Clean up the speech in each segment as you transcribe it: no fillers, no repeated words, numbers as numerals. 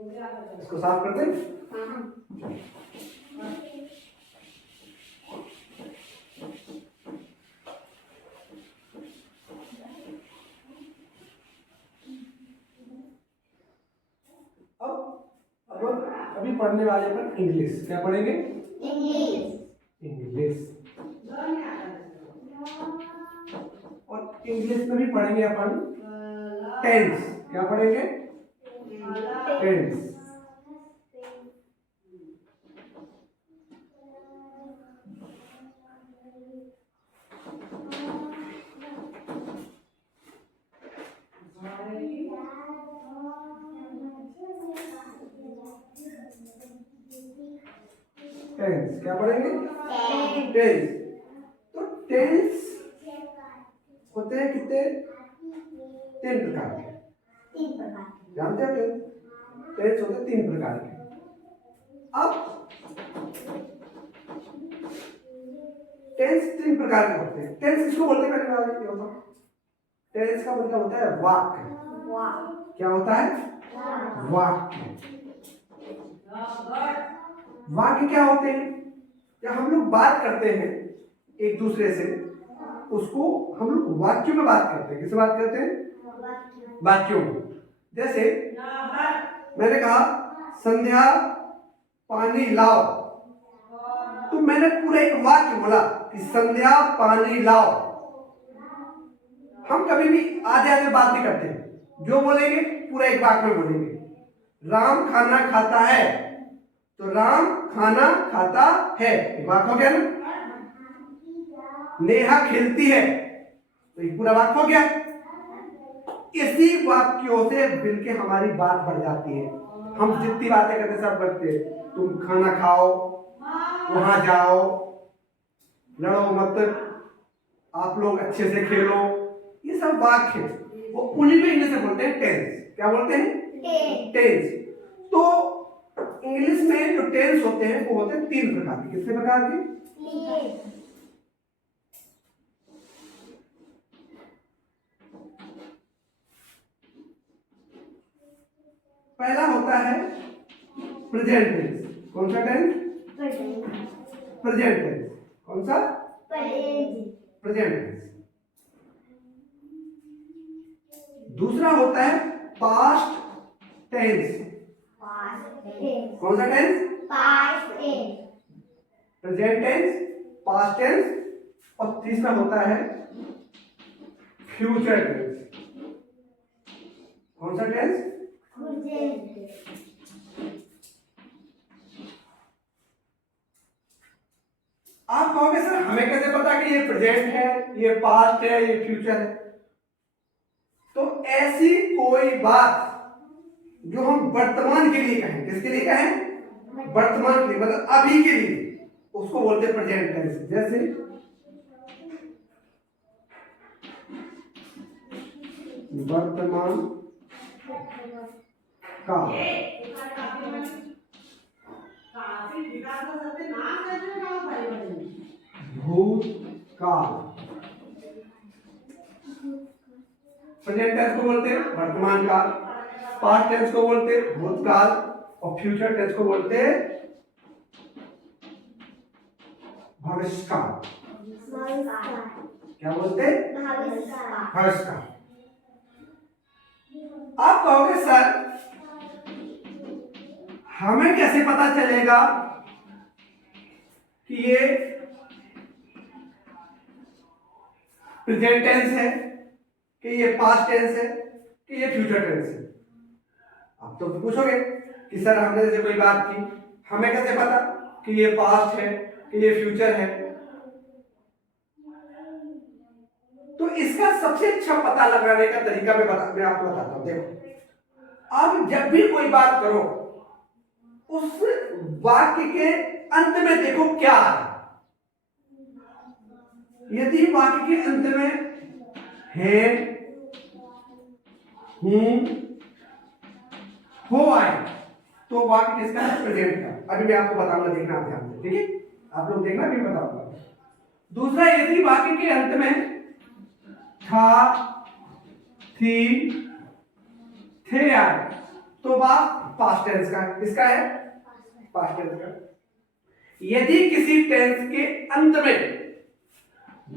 इसको साफ करते हैं। अब अभी पढ़ने वाले पर इंग्लिश। क्या पढ़ेंगे? इंग्लिश। और इंग्लिश में भी पढ़ेंगे अपन टेंस। क्या पढ़ेंगे? टेंस। टेंस क्या पढ़ेंगे? टेंस। तो टेंस होते हैं कितने? 3 प्रकार के। जानते हैं टेंस? टेंस होते हैं 3 प्रकार के। अब टेंस 3 प्रकार के होते हैं। टेंस किसको बोलते हैं? पहले बात ये होता है, टेंस का मतलब होता है वाक्य। क्या होता है? वाक्य। वाक्य क्या होते हैं? जब हम लोग बात करते हैं एक दूसरे से, उसको हम लोग वाक्यों में बात करते हैं। किससे बात करते हैं? वाक्यों में। जैसे मैंने कहा संध्या पानी लाओ, तो मैंने पूरा एक वाक्य बोला कि संध्या पानी लाओ। हम कभी भी आधे आधे बात नहीं करते, जो बोलेंगे पूरा एक वाक्य में बोलेंगे। राम खाना खाता है, तो राम खाना खाता है, एक वाक्य हो गया ना। नेहा खेलती है, तो एक पूरा वाक्य हो गया। इसी वाक्यों से मिलके हमारी बात बढ़ जाती है। हम जितनी बातें करते सब करते, तुम खाना खाओ, वहां जाओ, लड़ो मत, आप लोग अच्छे से खेलो, ये सब वाक्य वो उन्हीं को इंग्लिश में बोलते हैं टेंस। क्या बोलते हैं? टेंस। तो इंग्लिश में जो टेंस होते हैं वो होते हैं 3 प्रकार के। कितने प्रकार के? पहला होता है प्रेजेंट टेंस। कौन सा टेंस? Present tense. कौन सा? Present tense. दूसरा होता है पास्ट टेंस। कौन सा tense? Present tense, past tense. और तीसरा होता है फ्यूचर टेंस। कौन सा टेंस? आप कहोगे सर हमें कैसे पता कि ये प्रेजेंट है, ये पास्ट है, ये फ्यूचर है? तो ऐसी कोई बात जो हम वर्तमान के लिए कहें, किसके लिए कहें? वर्तमान के लिए, मतलब अभी के लिए, उसको बोलते हैं प्रेजेंट टेंस। जैसे वर्तमान काल, भूतकाल। प्रेजेंट टेंस को बोलते हैं वर्तमान काल, पास्ट टेंस को बोलते हैं भूतकाल, और फ्यूचर टेंस को बोलते हैं भविष्यकाल। क्या बोलते हैं? भविष्यकाल। आप कहोगे सर हमें कैसे पता चलेगा कि ये प्रेजेंट टेंस है, कि ये पास्ट टेंस है, कि ये फ्यूचर टेंस है? आप तो पूछोगे कि सर हमने जैसे कोई बात की, हमें कैसे पता कि ये पास्ट है, कि ये फ्यूचर है? तो इसका सबसे अच्छा पता लगाने का तरीका मैं आपको बताता हूं। देखो, अब जब भी कोई बात करो, उस वाक्य के अंत में देखो क्या है। यदि वाक्य के अंत में है, हूं, हो आए, तो वाक्य किसका है? प्रेजेंट का। अभी मैं आपको बताऊंगा, देखना आप ध्यान से, ठीक है? आप लोग देखना, मैं बताऊंगा। दूसरा, यदि वाक्य के अंत में था, थी, थे आए, तो पास्ट टेंस का। किसका है? पास्ट टेंस का। यदि किसी टेंस के अंत में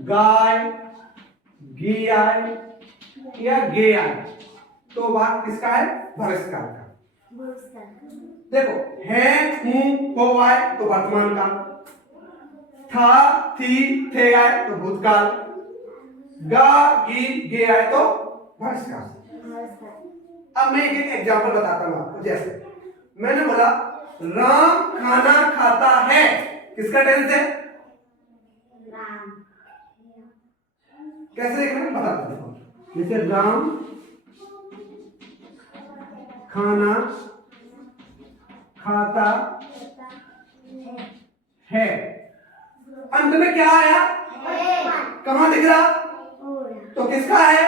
गाय, घी आए या गे आए तो वाक्य किसका है? भविष्यकाल का। देखो, है, हूं, हो आए तो वर्तमान काल, था, थी, थे आए तो भूतकाल, गा, गी, गे आए तो भविष्यकाल। अब मैं एक एग्जांपल बताता हूं आपको। जैसे मैंने बोला राम खाना खाता है, किसका टेंस है? राम। कैसे देखना बताता हूं। जैसे राम खाना खाता है, अंत में क्या आया? कहां दिख रहा? तो किसका है?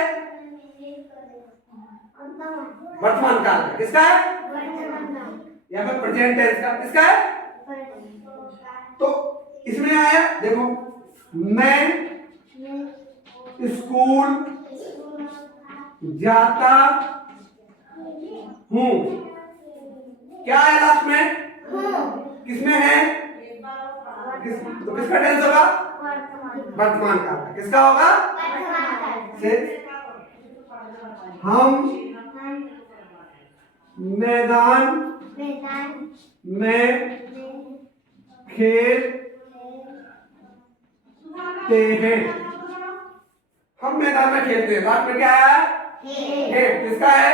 वर्तमान काल का। किसका है? या फिर प्रेजेंट टेंस का। किसका है? तो इसमें आया, देखो, मैं स्कूल जाता हूं, क्या है लास्ट में? किसमें है? तो किसका टेंस होगा? वर्तमान काल का। किसका होगा? हम मैदान में खेलते हैं, हम मैदान में खेलते हैं, लास्ट में क्या है? खेल। किसका है?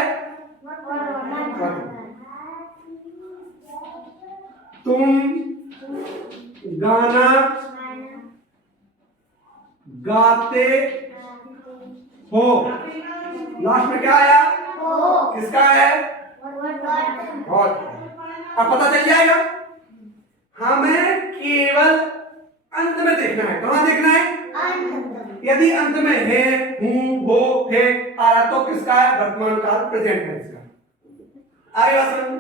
तुम गाना गाते हो, लास्ट में क्या आया? किसका है? अब पता चल जाएगा। हमें केवल अंत में देखना है। कहां देखना है? यदि अंत में है, हूं, हो, है आ रहा तो किसका है? वर्तमान काल, प्रेजेंट टेंस का। आगे बात समझ।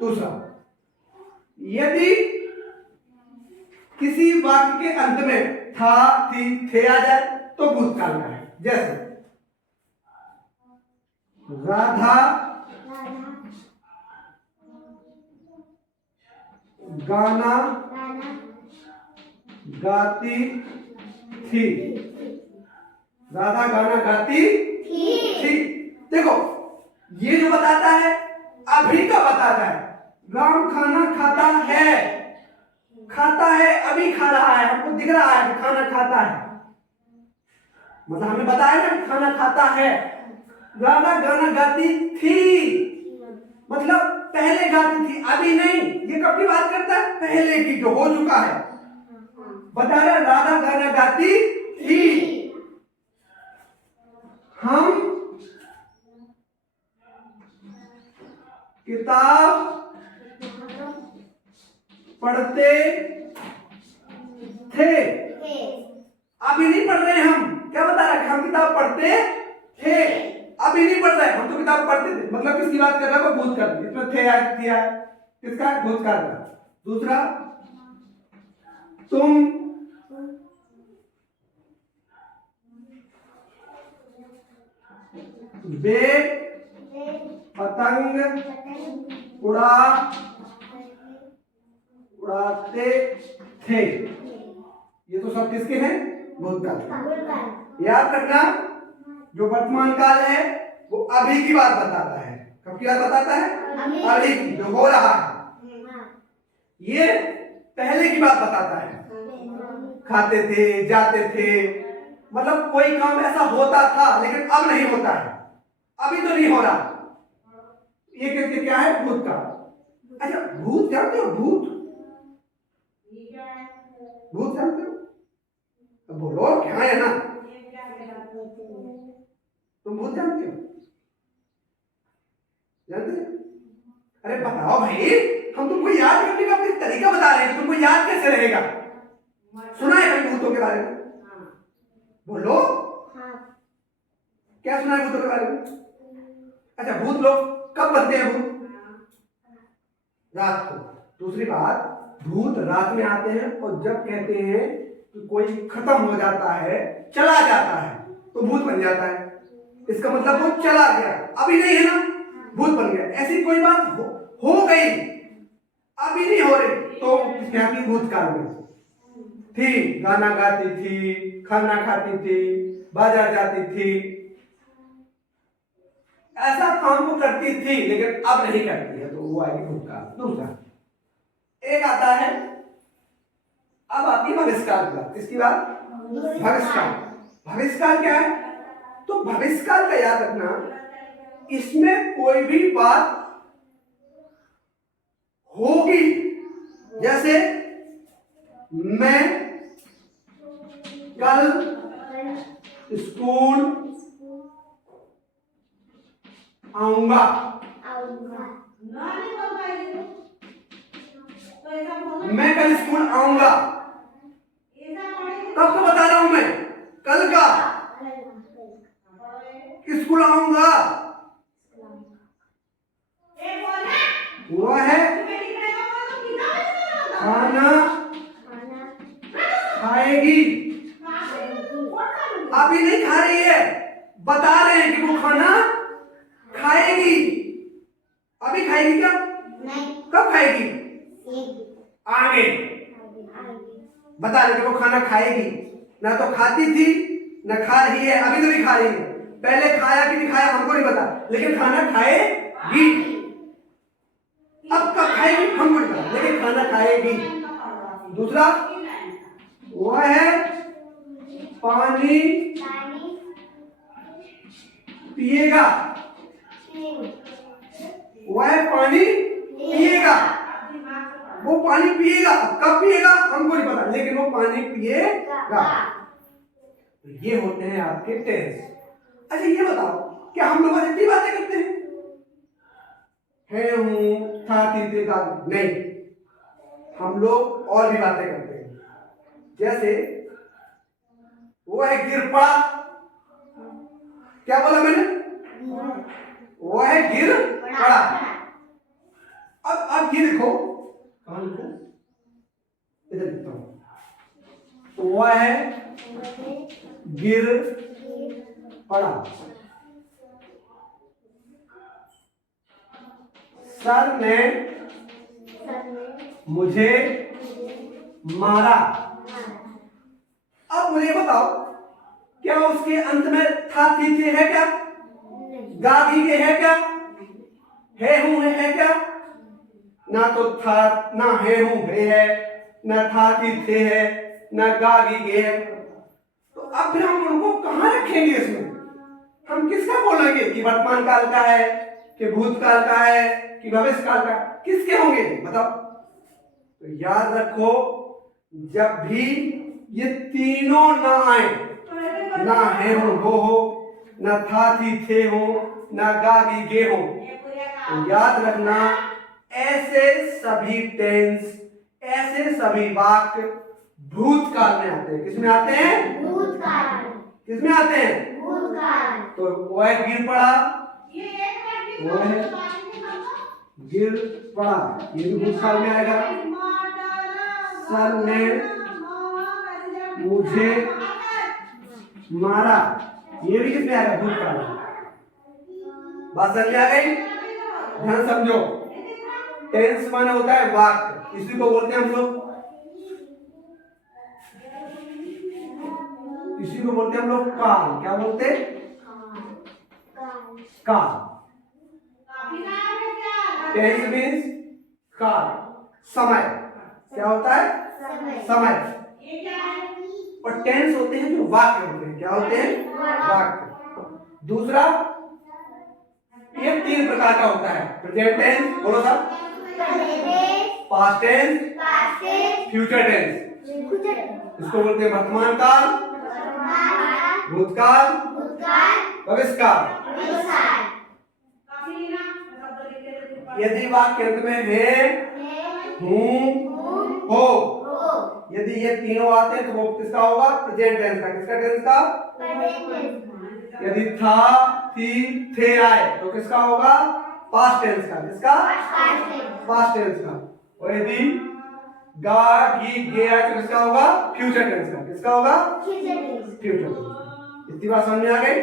दूसरा, यदि किसी वाक्य के अंत में था, थी, थे आ जाए तो भूतकाल का है। जैसे राधा गाना गाती थी, राधा गाना गाती थी। देखो, ये जो बताता है अभी का बताता है। राम खाना खाता है, खाता है, अभी खा रहा है, हमको दिख रहा है कि खाना खाता है, मतलब हमें बताया ना खाना खाता है। राधा गाना गाती थी, मतलब पहले गाती थी, अभी नहीं। ये कब की बात करता है? पहले की, जो हो चुका है। बता रहा राधा गाना गाती थी। हम किताब पढ़ते थे, अभी नहीं पढ़ रहे। हम क्या बता रहे? हम किताब पढ़ते थे, अभी नहीं पढ़ रहे। हम तो किताब पढ़ते थे, मतलब किसकी बात कर रहा है? वो भूतकाल। इसमें थे आया, किया, किसका? भूतकाल का। दूसरा, तुम बे पतंग उड़ाते थे, ये तो सब किसके हैं? भूतकाल। याद रखना, जो वर्तमान काल है वो अभी की बात बताता है। कब की बात बताता है? अभी की, जो हो रहा है। ये पहले की बात बताता है। खाते थे, जाते थे, मतलब कोई काम ऐसा होता था लेकिन अब नहीं होता है, अभी तो नहीं हो रहा। ये कहते क्या है? भूतकाल। अच्छा, भूत जानते हो? भूत, भूत जानते हो? तो बोलो क्या है ना? तुम भूत जानते हो? जानते हो? अरे बताओ भाई, हम तुमको याद करने का अपनी तरीका बता रहे हैं, तुमको याद कैसे रहेगा? सुना है कभी भूतों के बारे में? बोलो, क्या सुना है भूतों के बारे में? अच्छा, भूत लोग कब बनते हैं? भूत रात को। दूसरी बात, भूत रात में आते हैं और जब कहते हैं कि कोई खत्म हो जाता है, चला जाता है, तो भूत बन जाता है। इसका मतलब वो चला गया, अभी नहीं है ना, भूत बन गया। ऐसी कोई बात हो गई, अभी नहीं हो रही, तो किसमें आती? भूतकाल में थी, गाना गाती थी, खाना खाती थी, बाजार जाती थी, ऐसा काम वो करती थी, लेकिन अब नहीं करती है, तो वो आएगी भूतकाल। दूसरा एक आता है, अब आती है भविष्यकाल की बात। किसकी बात? भविष्यकाल। भविष्यकाल क्या है? तो भविष्यकाल का याद रखना, इसमें कोई भी बात होगी, जैसे मैं कल स्कूल आऊंगा, मैं कल स्कूल आऊंगा, कब को बता रहा हूं मैं? कल का। स्कूल आऊंगा, वो है खाना खाएगी, अभी नहीं खा रही है, बता रहे हैं कि वो खाना खाएगी। अभी खाएगी क्या? नहीं। कब खाएगी? आगे बता रहे कि वो खाना खाएगी, ना तो खाती थी ना खा रही है, अभी तो नहीं खा रही है। पहले खाया कि नहीं खाया हमको नहीं पता, लेकिन खाना खाएगी। अब कब खाएगी हमको नहीं पता, लेकिन खाना खाएगी। दूसरा वो है पानी पिएगा, वो है पानी पिएगा, वो पानी पिएगा। कब पिएगा हमको नहीं पता, लेकिन वो पानी पिएगा। तो ये होते हैं आपके टेंस। अच्छा ये बताओ, क्या हम लोग इतनी बातें करते हैं? है हूं, था, थी, थे, था? नहीं, हम लोग और भी बातें करते हैं। जैसे वो है गिर पड़ा, क्या बोला मैंने? वो है गिर पड़ा। अब ये देखो, कहां लिखो? इधर लिखता हूं। वो है गिर पड़ा, सर ने मुझे मारा। अब मुझे बताओ, क्या उसके अंत में था, थी, थे है क्या? गा भी के है क्या? है हूं है क्या? ना तो था, ना है हूं है, ना था, थी, थे है, ना गा भी के है। तो अब फिर हम उनको कहां रखेंगे? इसमें हम किसका बोलेंगे कि वर्तमान काल का है, कि भूतकाल का है, कि भविष्य काल का? किसके होंगे बताओ? तो याद रखो, जब भी ये तीनों ना आए, ना है हो, ना था, थी, थे हो, ना गा भी गे हो, तो याद रखना ऐसे सभी टेंस, ऐसे सभी वाक्य भूतकाल में आते हैं। किसमें आते हैं? भूतकाल। किसमें आते हैं? भूतकाल। तो वो है गिर पड़ा, वो है गिर पड़ा, ये भी भूतकाल में आएगा। सर ने मुझे मारा, ये भी किसमें आएगा? भूतकाल। बात समझ आ गई? ध्यान समझो, टेंस माने होता है वाक्य, इसी को बोलते हैं हम लोग, इसी को बोलते हैं हम लोग काल। क्या बोलते हैं? काल। टेंस मीन्स काल, समय। क्या होता है? समय। और टेंस होते हैं जो वाक्य होते हैं। क्या होते हैं? वाक्य। दूसरा, ये तीन प्रकार का होता है। प्रेजेंट टेंस, बोलो सब। Past tense, future tense. इसको बोलते हैं वर्तमान काल, भूतकाल, भविष्य काल। यदि वाक्य अंत में है, हूं, हो, यदि ये तीनों आते हैं तो वो किसका होगा? प्रेजेंट टेंस का। किसका टेंस का? यदि था, थी, थे आए तो किसका होगा? पास्ट टेंस का। किसका? पास्ट टेंस का। और यदि गा, गी, गे आए तो किसका होगा? फ्यूचर टेंस का। किसका होगा? Future tense. इतनी बात समझ में आ गई?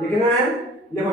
लिखना है, लिखो।